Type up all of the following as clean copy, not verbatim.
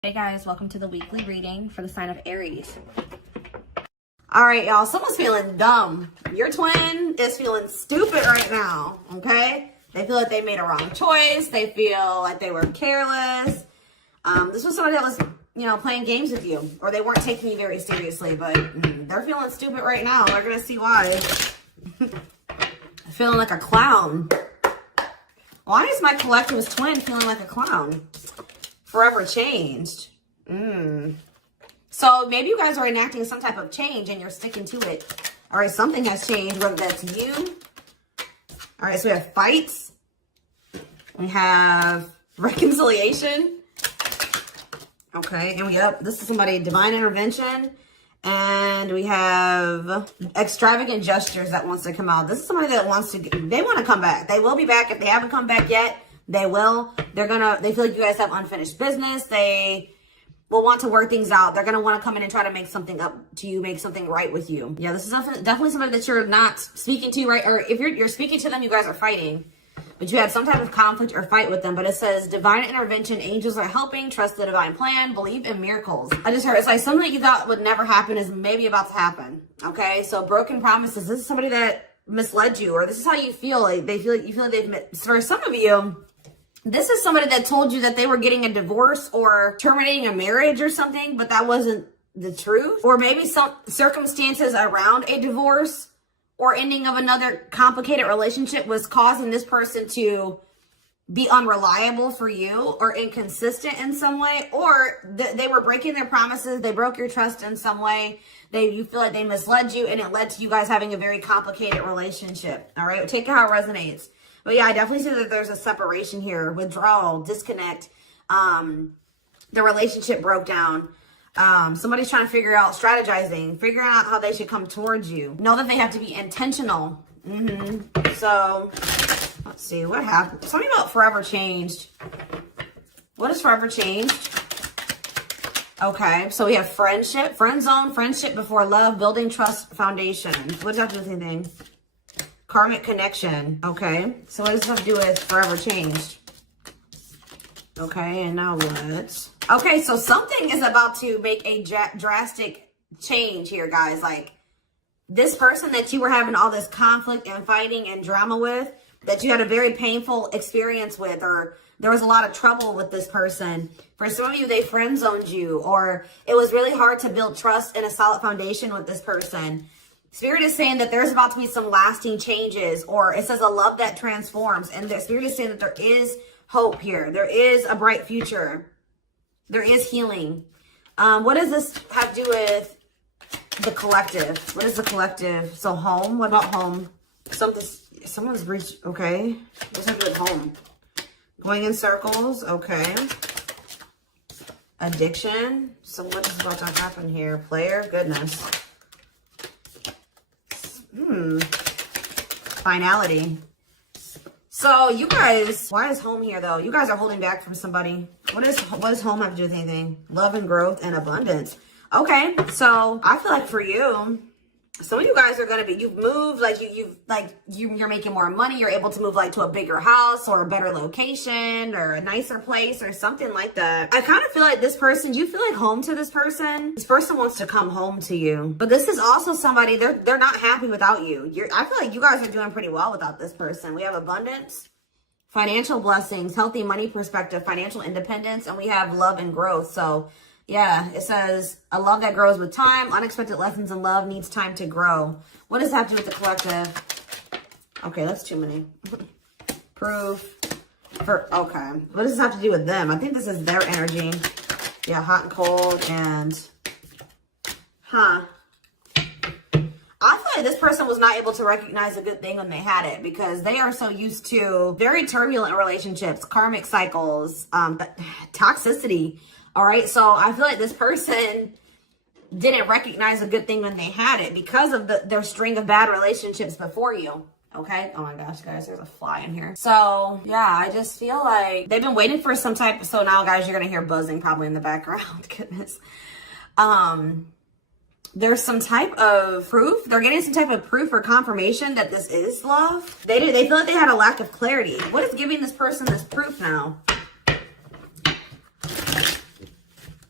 Hey guys, welcome to the weekly reading for the sign of Aries. All right, y'all, someone's feeling dumb. Your twin is feeling stupid right now, okay? They feel like they made a wrong choice. They feel like they were careless. This was somebody that was, playing games with you, or they weren't taking you very seriously, but they're feeling stupid right now. They're going to see why. Feeling like a clown. Why is my collective's twin feeling like a clown? Forever changed. So maybe you guys are enacting some type of change and you're sticking to it. All right, something has changed, whether that's you. All right, so we have fights. We have reconciliation. Okay, and this is somebody, divine intervention. And we have extravagant gestures that wants to come out. This is somebody that they want to come back. They will be back. If they haven't come back yet, they will. They feel like you guys have unfinished business. They will want to work things out. They're going to want to come in and try to make something up to you, make something right with you. Yeah, this is definitely somebody that you're not speaking to, right? Or if you're speaking to them, you guys are fighting. But you had some type of conflict or fight with them. But it says, divine intervention, angels are helping, trust the divine plan, believe in miracles. I just heard, it's like something that you thought would never happen is maybe about to happen. Okay, so broken promises. This is somebody that misled you, or this is how you feel. Like you feel like they've, for some of you, this is somebody that told you that they were getting a divorce or terminating a marriage or something, but that wasn't the truth. Or maybe some circumstances around a divorce or ending of another complicated relationship was causing this person to be unreliable for you or inconsistent in some way, or they were breaking their promises. They broke your trust in some way. You feel like they misled you and it led to you guys having a very complicated relationship. All right, take it how it resonates. But yeah, I definitely see that there's a separation here, withdrawal, disconnect. The relationship broke down. Somebody's trying to strategizing, figuring out how they should come towards you. Know that they have to be intentional. So let's see what happened. Something about forever changed. What is forever changed? Okay, so we have friendship, friend zone, friendship before love, building trust foundation. What does that have to do with anything? Karmic connection. Okay, so what does this have to do with forever changed? Okay, and now what? Okay, so something is about to make a drastic change here, guys. Like, this person that you were having all this conflict and fighting and drama with, that you had a very painful experience with, or there was a lot of trouble with this person. For some of you, they friend zoned you, or it was really hard to build trust and a solid foundation with this person. Spirit is saying that there's about to be some lasting changes, or it says a love that transforms. And the Spirit is saying that there is hope here. There is a bright future. There is healing. What does this have to do with the collective? What is the collective? So home, what about home? Someone's reached, okay. What does that have to do with home? Going in circles, okay. Addiction. So what is about to happen here? Player, goodness. Finality. So you guys, why is home here though? You guys are holding back from somebody. What does home have to do with anything? Love and growth and abundance. Okay, so I feel like for you, some of you guys are gonna be, you've moved, like you're making more money. You're able to move like to a bigger house or a better location or a nicer place or something like that. I kind of feel like this person, do you feel like home to this person? This person wants to come home to you, but this is also somebody, they're not happy without you. I feel like you guys are doing pretty well without this person. We have abundance, financial blessings, healthy money perspective, financial independence, and we have love and growth. So yeah, it says a love that grows with time. Unexpected lessons in love needs time to grow. What does that have to do with the collective? Okay, that's too many. Proof. Okay. What does this have to do with them? I think this is their energy. Yeah, hot and cold and... I feel like this person was not able to recognize a good thing when they had it, because they are so used to very turbulent relationships, karmic cycles, toxicity. All right, so I feel like this person didn't recognize a good thing when they had it because of their string of bad relationships before you. Okay. Oh my gosh, guys, there's a fly in here. So yeah, I just feel like they've been waiting for some type. So now, guys, you're gonna hear buzzing probably in the background. Goodness. There's some type of proof. They're getting some type of proof or confirmation that this is love. They feel like they had a lack of clarity. What is giving this person this proof now?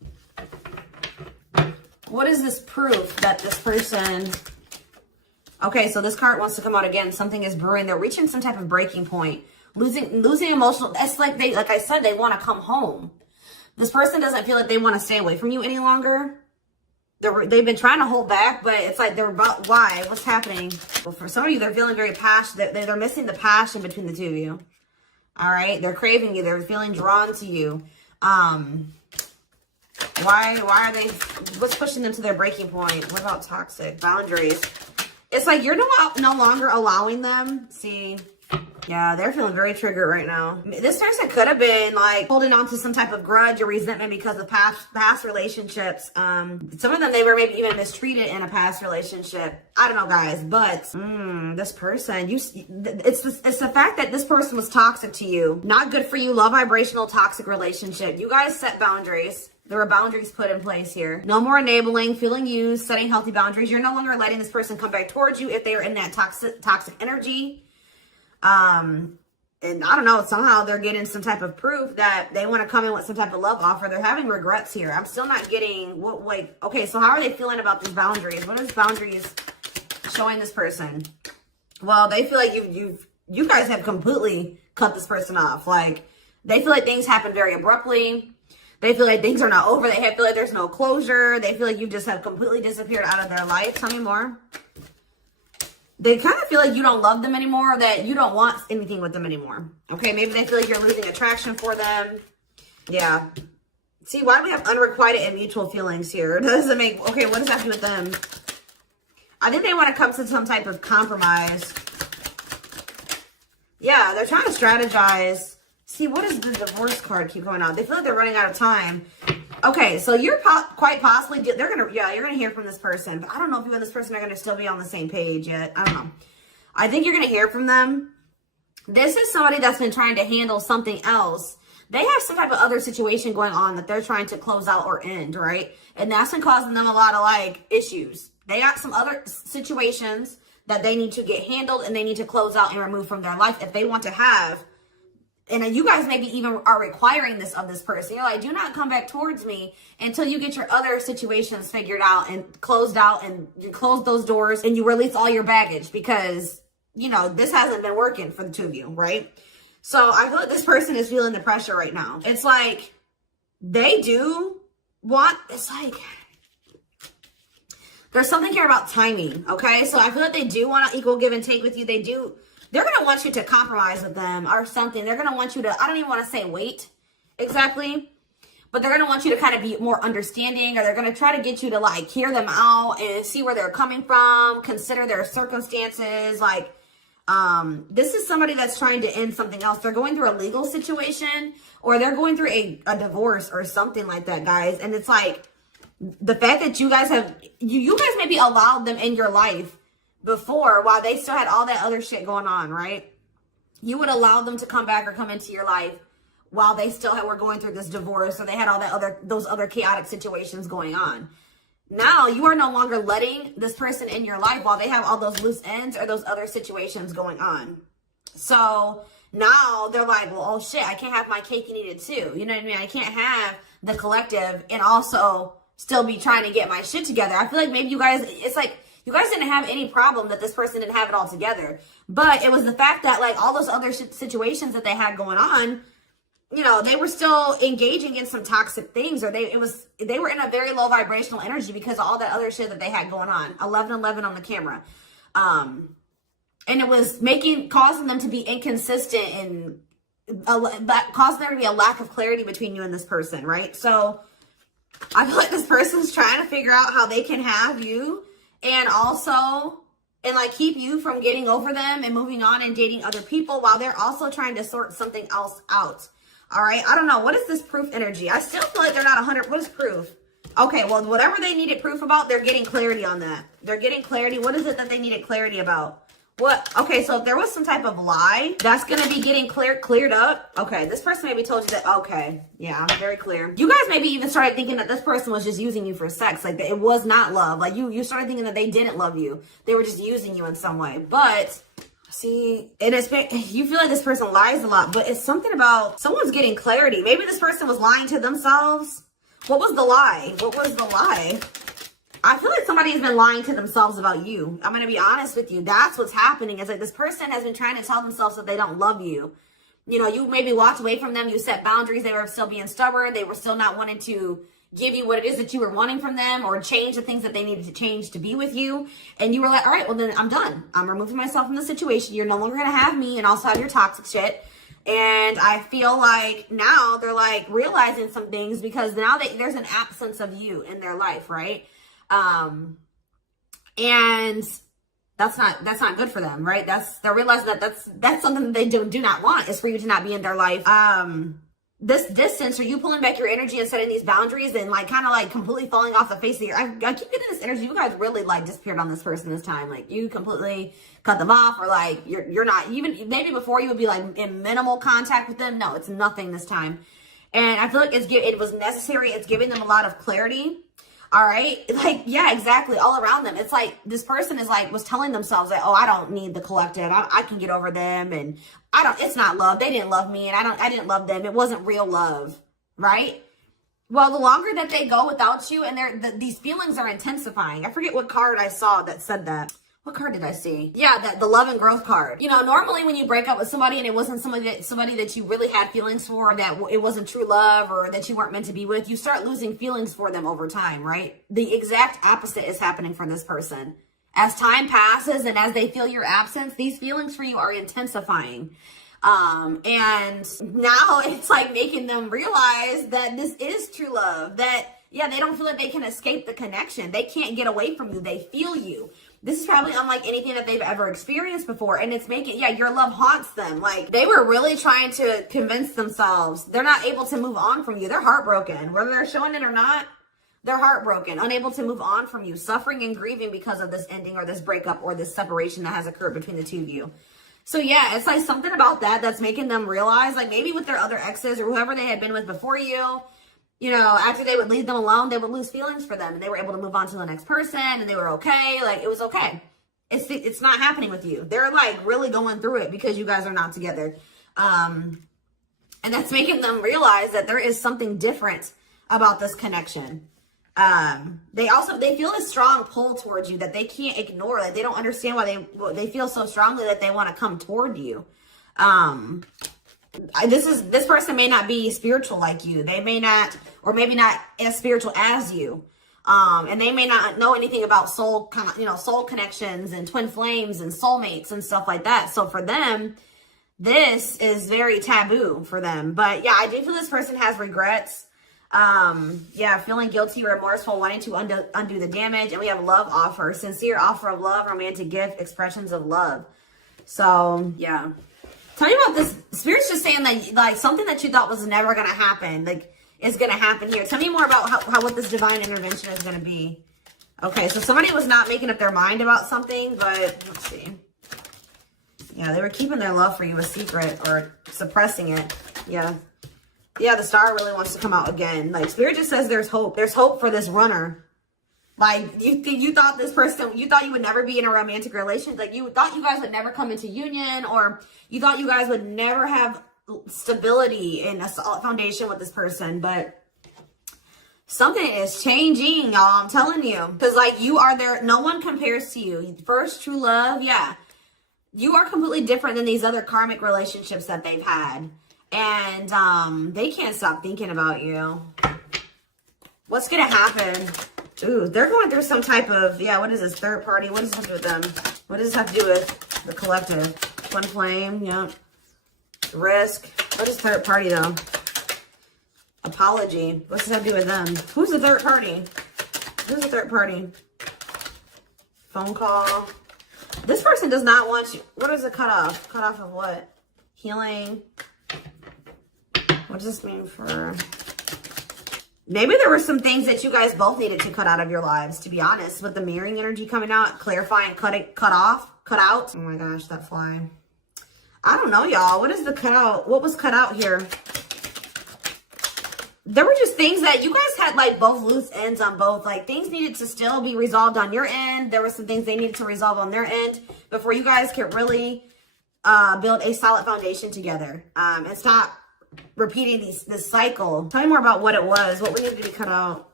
What is this proof that this person... Okay, so this card wants to come out again. Something is brewing. They're reaching some type of breaking point. Losing emotional... That's like they, like I said, they want to come home. This person doesn't feel like they want to stay away from you any longer. They've been trying to hold back, but it's like they're about... Why? What's happening? Well, for some of you, they're feeling very passionate. They're missing the passion between the two of you. All right? They're craving you. They're feeling drawn to you. Why are they... What's pushing them to their breaking point? What about toxic? Boundaries. It's like you're no longer allowing them. See, yeah, they're feeling very triggered right now. This person could have been like holding on to some type of grudge or resentment because of past relationships. Some of them, they were maybe even mistreated in a past relationship. I don't know, guys, but this person, it's the fact that this person was toxic to you. Not good for you. Low vibrational toxic relationship. You guys set boundaries. There were boundaries put in place here. No more enabling, feeling used, setting healthy boundaries. You're no longer letting this person come back towards you if they are in that toxic energy. And I don't know, somehow they're getting some type of proof that they want to come in with some type of love offer. They're having regrets here. I'm still not getting what, like, okay, so how are they feeling about these boundaries? What is boundaries showing this person? Well, they feel like you guys have completely cut this person off. Like, they feel like things happen very abruptly. They feel like things are not over. They feel like there's no closure. They feel like you just have completely disappeared out of their life. Tell me more. They kind of feel like you don't love them anymore, that you don't want anything with them anymore. Okay, maybe they feel like you're losing attraction for them. Yeah. See, why do we have unrequited and mutual feelings here? Doesn't make... Okay, what does that do with them? I think they want to come to some type of compromise. Yeah, they're trying to strategize. See, what does the divorce card keep going on? They feel like they're running out of time. Okay, so you're quite possibly, you're gonna hear from this person, but I don't know if you and this person are gonna still be on the same page yet. I don't know. I think you're gonna hear from them. This is somebody that's been trying to handle something else. They have some type of other situation going on that they're trying to close out or end, right? And that's been causing them a lot of like issues. They got some other situations that they need to get handled and they need to close out and remove from their life if they want to have. And you guys maybe even are requiring this of this person. You're like, do not come back towards me until you get your other situations figured out and closed out, and you close those doors and you release all your baggage because, you know, this hasn't been working for the two of you, right? So I feel like this person is feeling the pressure right now. It's like they do want, it's like, there's something here about timing, okay? So I feel like they do want to equal give and take with you. They're going to want you to compromise with them or something. They're going to want you to, I don't even want to say wait exactly, but they're going to want you to kind of be more understanding, or they're going to try to get you to like hear them out and see where they're coming from, consider their circumstances. Like, this is somebody that's trying to end something else. They're going through a legal situation, or they're going through a divorce or something like that, guys. And it's like the fact that you guys have, you guys maybe allowed them in your life before while they still had all that other shit going on, right? You would allow them to come back or come into your life while they still were going through this divorce, or they had all that those other chaotic situations going on. Now you are no longer letting this person in your life while they have all those loose ends or those other situations going on. So now they're like, well, oh shit, I can't have my cake and eat it too. You know what I mean? I can't have the collective and also still be trying to get my shit together. I feel like maybe you guys, it's like, you guys didn't have any problem that this person didn't have it all together. But it was the fact that like all those other situations that they had going on, you know, they were still engaging in some toxic things, or they were in a very low vibrational energy because of all that other shit that they had going on. 1111 on the camera. And it was causing them to be inconsistent and causing there to be a lack of clarity between you and this person, right? So I feel like this person's trying to figure out how they can have you and like keep you from getting over them and moving on and dating other people while they're also trying to sort something else out. All right. I don't know. What is this proof energy? I still feel like they're not 100. What is proof? Okay. Well, whatever they needed proof about, they're getting clarity on that. They're getting clarity. What is it that they needed clarity about? What? Okay. So if there was some type of lie, that's going to be getting cleared up. Okay. This person maybe told you that. Okay. Yeah. Very clear. You guys maybe even started thinking that this person was just using you for sex. Like it was not love. Like you started thinking that they didn't love you. They were just using you in some way. But see, and you feel like this person lies a lot, but it's something about someone's getting clarity. Maybe this person was lying to themselves. What was the lie? What was the lie? I feel like somebody has been lying to themselves about you. I'm going to be honest with you. That's what's happening. It's like this person has been trying to tell themselves that they don't love you. You know, you maybe walked away from them. You set boundaries. They were still being stubborn. They were still not wanting to give you what it is that you were wanting from them, or change the things that they needed to change to be with you. And you were like, all right, well then I'm done. I'm removing myself from the situation. You're no longer going to have me and also have your toxic shit. And I feel like now they're like realizing some things, because now there's an absence of you in their life, right? And that's not good for them, right? They're realizing that that's something that they do not want, is for you to not be in their life. This distance, or you pulling back your energy and setting these boundaries and like kind of like completely falling off the face of I keep getting this energy. You guys really like disappeared on this person this time. Like you completely cut them off, or like you're not even, maybe before you would be like in minimal contact with them. No, it's nothing this time. And I feel like it was necessary. It's giving them a lot of clarity. All right. Like, yeah, exactly. All around them. It's like this person was telling themselves that, oh, I don't need the collective. I can get over them. And it's not love. They didn't love me, and I didn't love them. It wasn't real love. Right. Well, the longer that they go without you, and these feelings are intensifying. I forget what card I saw that said that. What card did I see? Yeah, the love and growth card. You know, normally when you break up with somebody and it wasn't somebody that you really had feelings for, that it wasn't true love, or that you weren't meant to be with, you start losing feelings for them over time, right? The exact opposite is happening for this person. As time passes and as they feel your absence, these feelings for you are intensifying. And now it's like making them realize that this is true love, that, yeah, they don't feel like they can escape the connection. They can't get away from you. They feel you. This is probably unlike anything that they've ever experienced before. And it's making, yeah, your love haunts them. Like, they were really trying to convince themselves they're not able to move on from you. They're heartbroken. Whether they're showing it or not, they're heartbroken, unable to move on from you, suffering and grieving because of this ending or this breakup or this separation that has occurred between the two of you. So yeah, it's like something about that's making them realize, like maybe with their other exes or whoever they had been with before you know, after they would leave them alone, they would lose feelings for them, and they were able to move on to the next person, and they were okay. Like, it was okay. It's not happening with you. They're like really going through it because you guys are not together. And that's making them realize that there is something different about this connection. They feel a strong pull towards you that they can't ignore. Like, they don't understand why they feel so strongly that they want to come toward you. This person may not be spiritual like you. They may not, or maybe not as spiritual as you. And they may not know anything about soul connections and twin flames and soulmates and stuff like that. So for them, this is very taboo for them. But yeah, I do feel this person has regrets. Yeah, feeling guilty, remorseful, wanting to undo the damage. And we have love offer, sincere offer of love, romantic gift, expressions of love. So yeah. Tell me about this. Spirit's just saying that, like, something that you thought was never going to happen, like, is going to happen here. Tell me more about how what this divine intervention is going to be. Okay, so somebody was not making up their mind about something, but let's see. Yeah, they were keeping their love for you a secret, or suppressing it. Yeah. Yeah, the star really wants to come out again. Like, Spirit just says there's hope. There's hope for this runner. Like, you thought this person, you thought you would never be in a romantic relationship. Like, you thought you guys would never come into union, or you thought you guys would never have stability in a solid foundation with this person. But something is changing, y'all. I'm telling you. Because, like, you are there. No one compares to you. First true love. Yeah. You are completely different than these other karmic relationships that they've had. And they can't stop thinking about you. What's going to happen? Ooh, they're going through some type of, yeah, what is this? Third party? What does this have to do with them? What does this have to do with the collective? Twin flame, yeah. Risk. What is third party, though? Apology. What's this have to do with them? Who's the third party? Who's the third party? Phone call. This person does not want you. What is a cutoff? Cutoff of what? Healing. What does this mean for... Maybe there were some things that you guys both needed to cut out of your lives, to be honest. With the mirroring energy coming out, clarifying, cut out. Oh my gosh, that fly. I don't know, y'all. What is the cut out? What was cut out here? There were just things that you guys had, like, both loose ends on both. Like, things needed to still be resolved on your end. There were some things they needed to resolve on their end before you guys could really build a solid foundation together. And stop repeating this cycle. Tell me more about what it was. What needed to be cut out?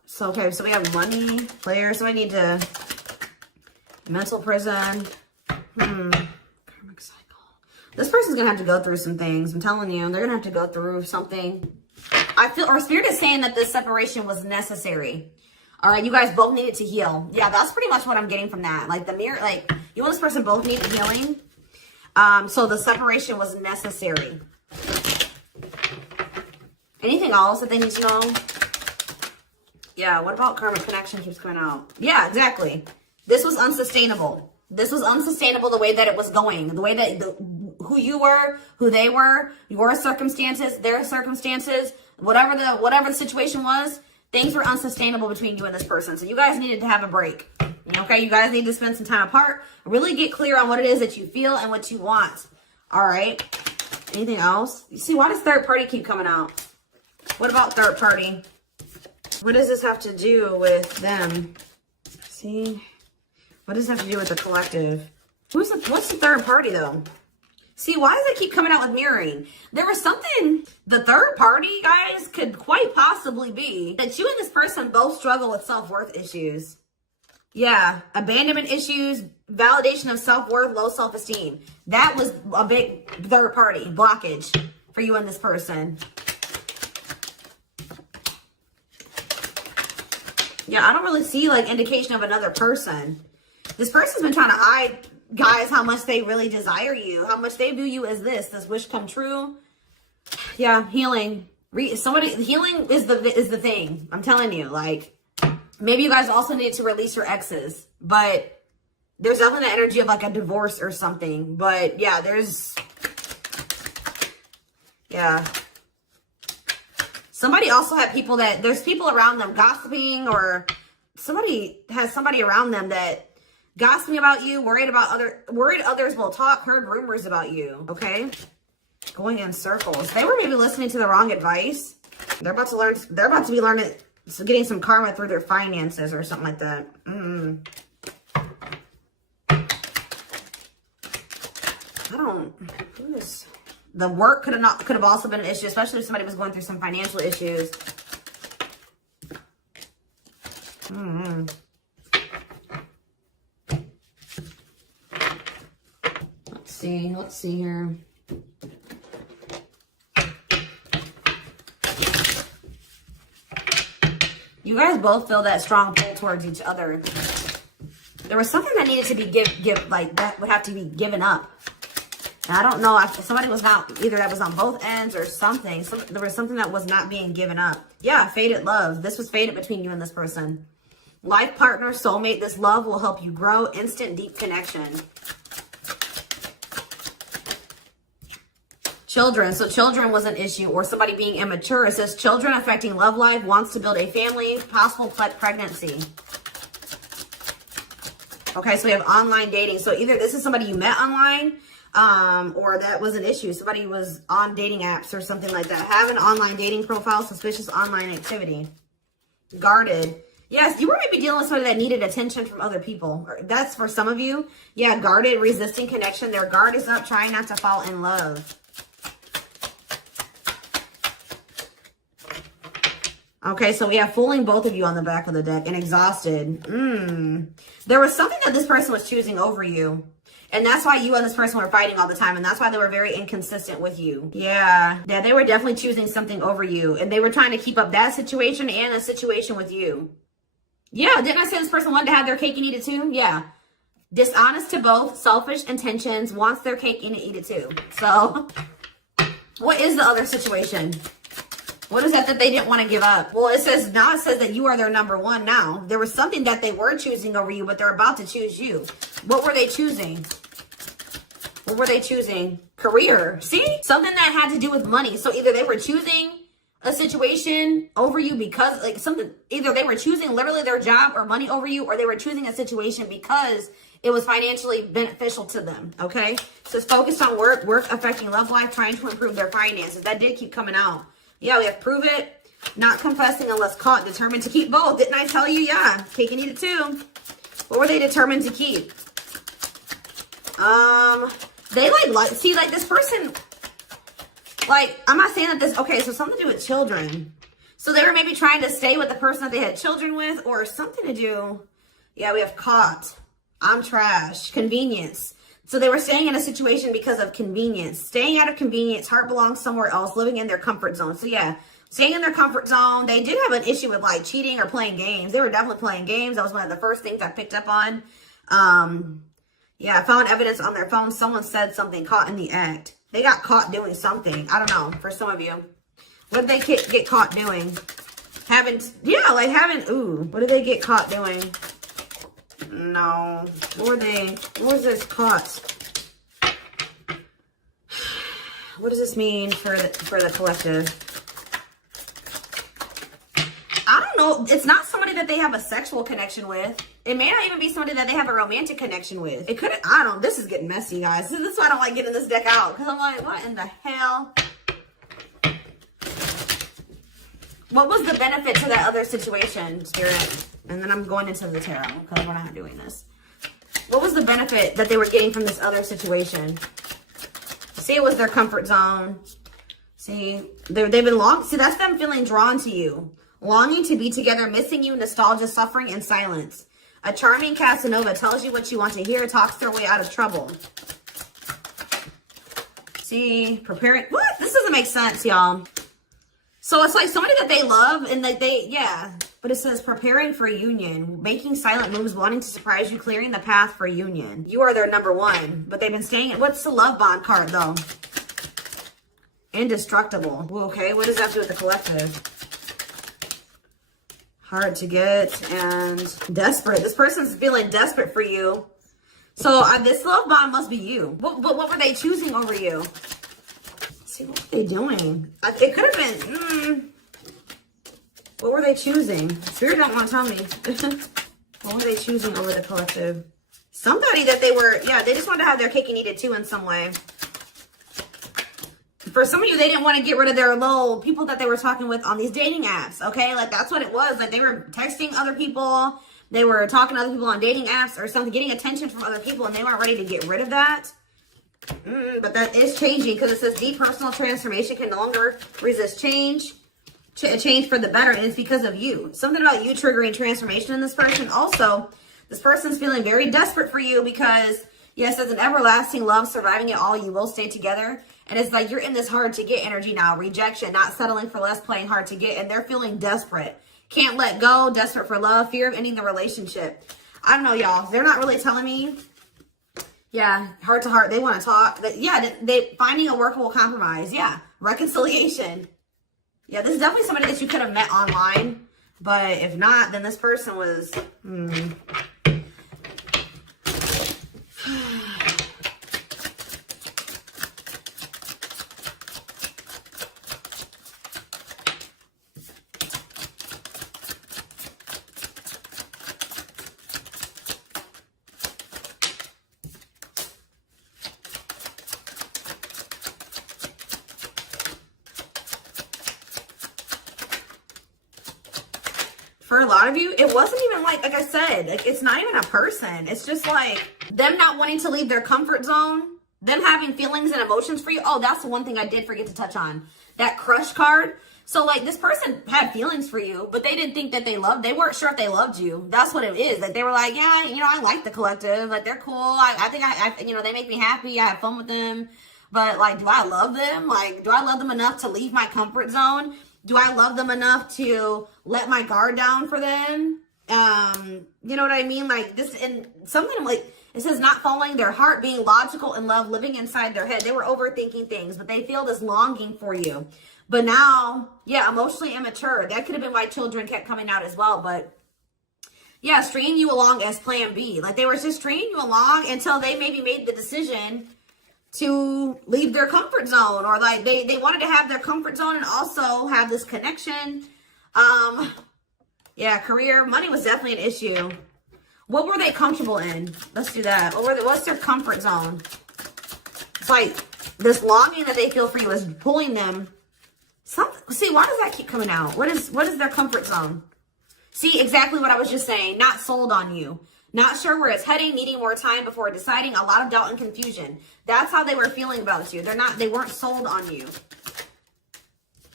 So, okay, so we have money, player. So I need to, mental prison. Karmic cycle. This person's going to have to go through some things. I'm telling you, they're going to have to go through something. I feel, or Spirit is saying that this separation was necessary. All right, you guys both needed to heal. Yeah, that's pretty much what I'm getting from that. Like the mirror, like you and this person both needed healing. So the separation was necessary. Anything else that they need to know? Yeah, what about karmic connection keeps coming out? Yeah, exactly. This was unsustainable. This was unsustainable the way that it was going. The way that, who you were, who they were, your circumstances, their circumstances, whatever the situation was, things were unsustainable between you and this person. So you guys needed to have a break. Okay, you guys need to spend some time apart. Really get clear on what it is that you feel and what you want. All right. Anything else? You see, why does third party keep coming out? What about third party? What does this have to do with them? See? What does this have to do with the collective? What's the third party, though? See, why does it keep coming out with mirroring? There was something, the third party, guys, could quite possibly be that you and this person both struggle with self-worth issues. Yeah, abandonment issues, validation of self-worth, low self-esteem. That was a big third party blockage for you and this person. Yeah, I don't really see like indication of another person. This person's been trying to hide, guys, how much they really desire you, how much they view you as this wish come true. Yeah, healing. Healing is the thing. I'm telling you, like, maybe you guys also need to release your exes, but there's definitely the energy of like a divorce or something. But yeah, somebody also had people there's people around them gossiping, or somebody has somebody around them that gossiping about you, worried others will talk, heard rumors about you, okay? Going in circles. They were maybe listening to the wrong advice. They're about to be learning, getting some karma through their finances or something like that. The work could have also been an issue, especially if somebody was going through some financial issues. Let's see here. You guys both feel that strong pull towards each other. There was something that needed to be that would have to be given up. And I don't know if somebody was not, either that was on both ends or something. There was something that was not being given up. Yeah, fated love. This was fated between you and this person. Life partner, soulmate, this love will help you grow. Instant deep connection. Children. So children was an issue, or somebody being immature. It says children affecting love life, wants to build a family, possible pregnancy. Okay, so we have online dating. So either this is somebody you met online, or that was an issue. Somebody was on dating apps or something like that. Have an online dating profile, suspicious online activity. Guarded. Yes, you were maybe dealing with somebody that needed attention from other people. That's for some of you. Yeah, guarded, resisting connection. Their guard is up, trying not to fall in love. Okay, so we have fooling both of you on the back of the deck and exhausted. There was something that this person was choosing over you. And that's why you and this person were fighting all the time. And that's why they were very inconsistent with you. Yeah, they were definitely choosing something over you. And they were trying to keep up that situation and a situation with you. Yeah, didn't I say this person wanted to have their cake and eat it too? Yeah. Dishonest to both, selfish intentions, wants their cake and eat it too. So, what is the other situation? What is that they didn't want to give up? Well, it says that you are their number one now. There was something that they were choosing over you, but they're about to choose you. What were they choosing? What were they choosing? Career. See? Something that had to do with money. So either they were choosing a situation over you because either they were choosing literally their job or money over you, or they were choosing a situation because it was financially beneficial to them. Okay? So it's focused on work affecting love life, trying to improve their finances. That did keep coming out. Yeah, we have prove it, not confessing unless caught, determined to keep both. Didn't I tell you? Yeah, cake and eat it too. What were they determined to keep? They see this person, I'm not saying that okay, so something to do with children. So they were maybe trying to stay with the person that they had children with, or something to do. Yeah, we have caught. I'm trash. Convenience. So they were staying in a situation because of convenience. Staying out of convenience. Heart belongs somewhere else. Living in their comfort zone. So yeah, staying in their comfort zone. They did have an issue with like cheating or playing games. They were definitely playing games. That was one of the first things I picked up on. Yeah, I found evidence on their phone. Someone said something, caught in the act. They got caught doing something. I don't know, for some of you. What did they get caught doing? Ooh, what did they get caught doing? No. What was this caught? What does this mean for the collective? I don't know. It's not somebody that they have a sexual connection with. It may not even be somebody that they have a romantic connection with. It could, I don't, this is getting messy, guys. This is why I don't like getting this deck out. Because I'm like, what in the hell? What was the benefit to that other situation, Spirit? And then I'm going into the tarot because we're not doing this. What was the benefit that they were getting from this other situation? See, it was their comfort zone. See, they've been see, that's them feeling drawn to you. Longing to be together, missing you, nostalgia, suffering, and silence. A charming Casanova tells you what you want to hear, talks their way out of trouble. See, preparing. What? This doesn't make sense, y'all. So it's like somebody that they love and that yeah. But it says preparing for union, making silent moves, wanting to surprise you, clearing the path for union. You are their number one, but they've been staying. What's the love bond card though? Indestructible. Well, okay, what does that do with the collective? Hard to get and desperate. This person's feeling desperate for you. So this love bond must be you. But what were they choosing over you? Let's see, what were they doing? It could have been, what were they choosing? Spirit don't want to tell me. What were they choosing over the collective? Somebody that they were, yeah, they just wanted to have their cake and eat it too in some way. For some of you, they didn't want to get rid of their little people that they were talking with on these dating apps, okay? Like, that's what it was. Like, they were texting other people. They were talking to other people on dating apps or something, getting attention from other people, and they weren't ready to get rid of that. But that is changing because it says deep personal transformation can no longer resist change. Change for the better, and it's because of you. Something about you triggering transformation in this person. Also, this person's feeling very desperate for you because, yes, as an everlasting love, surviving it all, you will stay together. And it's like you're in this hard to get energy now. Rejection, not settling for less, playing hard to get. And they're feeling desperate. Can't let go, desperate for love, fear of ending the relationship. I don't know, y'all. They're not really telling me. Yeah, heart to heart. They want to talk. Yeah, they finding a workable compromise. Yeah, reconciliation. Yeah, this is definitely somebody that you could have met online. But if not, then this person was... For a lot of you, it wasn't even like I said, like it's not even a person. It's just like them not wanting to leave their comfort zone, them having feelings and emotions for you. Oh, that's the one thing I did forget to touch on. That crush card. So like this person had feelings for you, but they didn't think that they weren't sure if they loved you. That's what it is. Like they were like, yeah, I like the collective. Like they're cool. I think they make me happy. I have fun with them. But like, do I love them? Like, do I love them enough to leave my comfort zone? Do I love them enough to let my guard down for them? You know what I mean? Like this, and something like it says not following their heart, being logical in love, living inside their head. They were overthinking things, but they feel this longing for you. But now, yeah, emotionally immature. That could have been why children kept coming out as well. But yeah, stringing you along as plan B. Like they were just stringing you along until they maybe made the decision to leave their comfort zone, or like they wanted to have their comfort zone and also have this connection. Yeah, career, money was definitely an issue. What were they comfortable in? Let's do that. What's their comfort zone? It's like this longing that they feel for you is pulling them. See, why does that keep coming out? What is their comfort zone? See, exactly what I was just saying. Not sold on you. Not sure where it's heading, needing more time before deciding, a lot of doubt and confusion. That's how they were feeling about you. They weren't sold on you.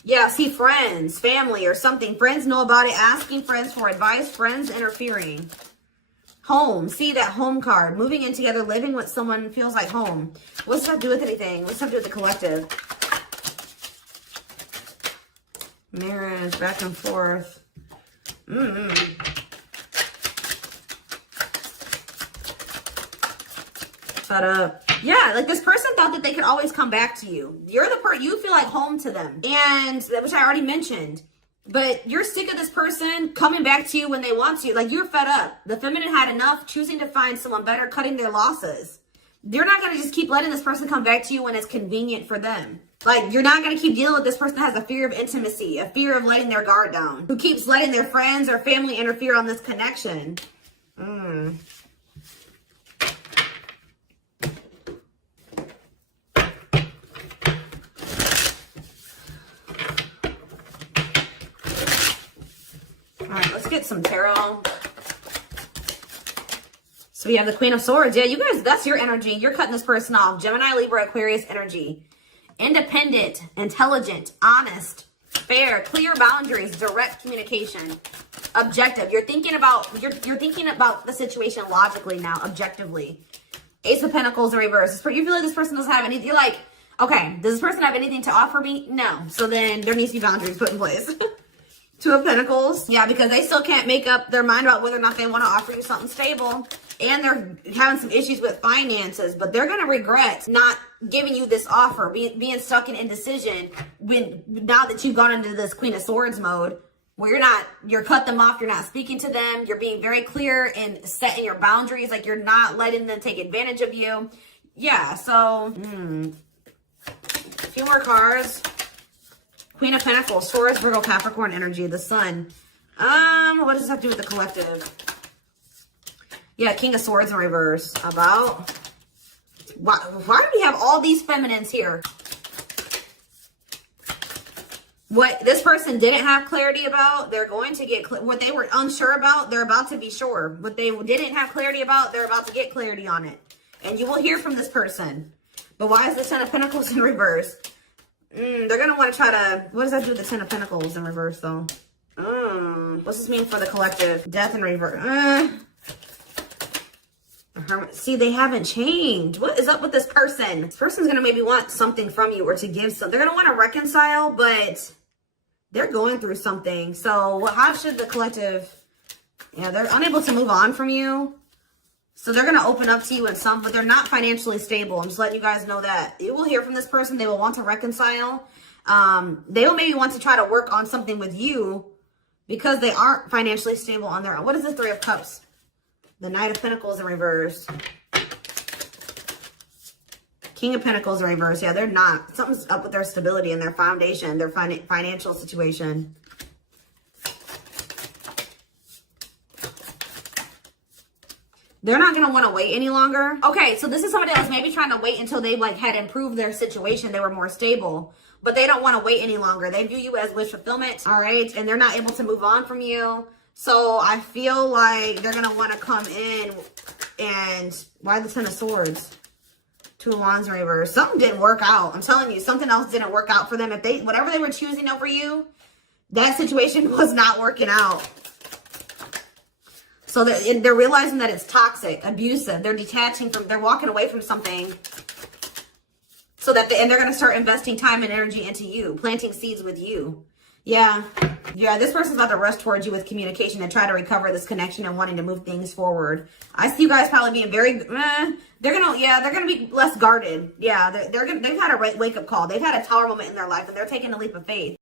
Yeah, see, friends, family, or something. Friends know about it. Asking friends for advice. Friends interfering. Home. See that home card. Moving in together, living with someone feels like home. What's that have to do with anything? What's that have to do with the collective? Marriage, back and forth. Shut up. Yeah, like this person thought that they could always come back to you. You're the person, you feel like home to them. And, which I already mentioned. But you're sick of this person coming back to you when they want to. Like, you're fed up. The feminine had enough, choosing to find someone better, cutting their losses. You're not going to just keep letting this person come back to you when it's convenient for them. Like, you're not going to keep dealing with this person that has a fear of intimacy, a fear of letting their guard down, who keeps letting their friends or family interfere on this connection. All right, let's get some tarot. So we have the Queen of Swords. Yeah, you guys, that's your energy. You're cutting this person off. Gemini, Libra, Aquarius energy. Independent, intelligent, honest, fair, clear boundaries, direct communication, objective. You're thinking about you're thinking about the situation logically now, objectively. Ace of Pentacles in reverse. You feel like this person doesn't have anything. You're like, okay, does this person have anything to offer me? No. So then there needs to be boundaries put in place. Two of Pentacles. Yeah, because they still can't make up their mind about whether or not they want to offer you something stable. And they're having some issues with finances, but they're going to regret not giving you this offer, being stuck in indecision now that you've gone into this Queen of Swords mode where you're cut them off, you're not speaking to them, you're being very clear and setting your boundaries, like you're not letting them take advantage of you. Yeah, so, a few more cards. Queen of Pentacles, Taurus, Virgo, Capricorn energy, the Sun. What does this have to do with the collective? Yeah, King of Swords in reverse. About why do we have all these feminines here? What this person didn't have clarity about, they're going to get what they were unsure about, they're about to be sure. What they didn't have clarity about, they're about to get clarity on it. And you will hear from this person. But why is the Ten of Pentacles in reverse? They're going to want to try to... What does that do with the Ten of Pentacles in reverse, though? What's this mean for the collective? Death in reverse. See, they haven't changed. What is up with this person? This person's going to maybe want something from you or to give something. They're going to want to reconcile, but they're going through something. So how should the collective... Yeah, they're unable to move on from you. So they're going to open up to you in some, but they're not financially stable. I'm just letting you guys know that. You will hear from this person. They will want to reconcile. They will maybe want to try to work on something with you because they aren't financially stable on their own. What is the Three of Cups? The Knight of Pentacles in reverse. King of Pentacles in reverse. Yeah, they're not. Something's up with their stability and their foundation, their financial situation. They're not going to want to wait any longer. Okay, so this is somebody else maybe trying to wait until they had improved their situation. They were more stable. But they don't want to wait any longer. They view you as wish fulfillment. All right, and they're not able to move on from you. So I feel like they're going to want to come in and... Why the Ten of Swords? Two of Wands in reverse. Something didn't work out. I'm telling you, something else didn't work out for them. If whatever they were choosing over you, that situation was not working out. So they're realizing that it's toxic, abusive. They're detaching from, they're walking away from something. So that, and they're going to start investing time and energy into you, planting seeds with you. Yeah. Yeah, this person's about to rush towards you with communication and try to recover this connection and wanting to move things forward. I see you guys probably being very, they're going to be less guarded. Yeah, they've had a wake-up call. They've had a tower moment in their life and they're taking a leap of faith.